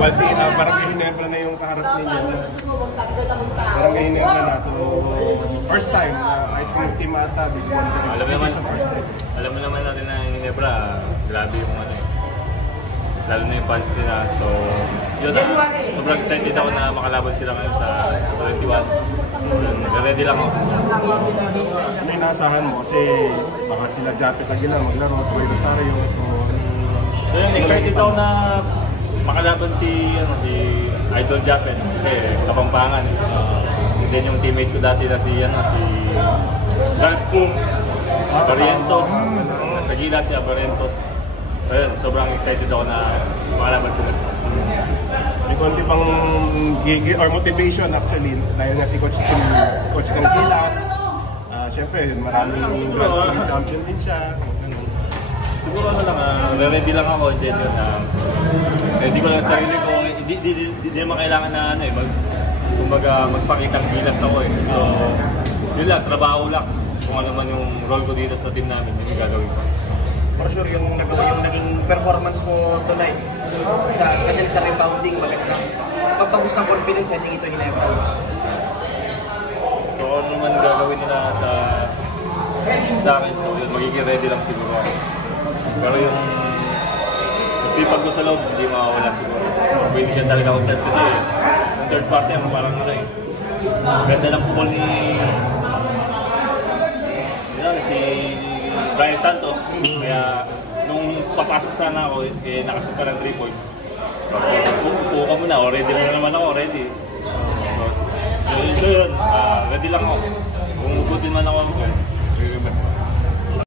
Barangay Ginebra na yung kaharap ninyo. Barangay Ginebra na. So, first time, I think Team Ata, this one. This is the first time. Alam mo naman natin na yung Ginebra, grabe yung ano eh. Lalo na yung fans nila. So, yun na. Sobrang excited ako na makalaban sila ngayon sa 21. Ready lang ako. Ano yung naasahan mo? Kasi baka sila Japet Aguilar maglaro, Troy Rosario. So yun, excited ako na makalaban si Idol Japet. Kasi Kapampangan. Then yung teammate ko dati na si Barrientos. Sa gila si Barrientos. So yun, sobrang excited ako na makalaban sila. May konti pang gigi or motivation actually dahil nga si Coach ng Gilas. Siyempre, maraming Grand Slam champion din siya. Siguro ano lang, ready lang ako din yun. Ready ko lang sa sarili ko. Hindi naman kailangan na ano eh, magpakitang gilas ako eh. So, yun lang, trabaho lang. Kung ano man yung role ko dito sa team namin, yun yung gagawin ko. For sure, yung naging performance mo tonight, especially sa rebounding, maganda. Pagpabus ng confidence, I think ito Ginebra. So, ano naman gagawin nila sa akin, so yun, magiging ready lang siguro ako. Pero yung sipag ko sa loob, hindi makawala siguro. Binigyan talaga akong chance kasi sa third party, parang ano eh. Ganda ng pukol ni Brian Santos. Kaya nung papasok sana ako, nakasok ka ng 3 points. Kasi upo ka muna, ready na naman ako, ready. So yun, ready lang ako. Kung ugutin man ako,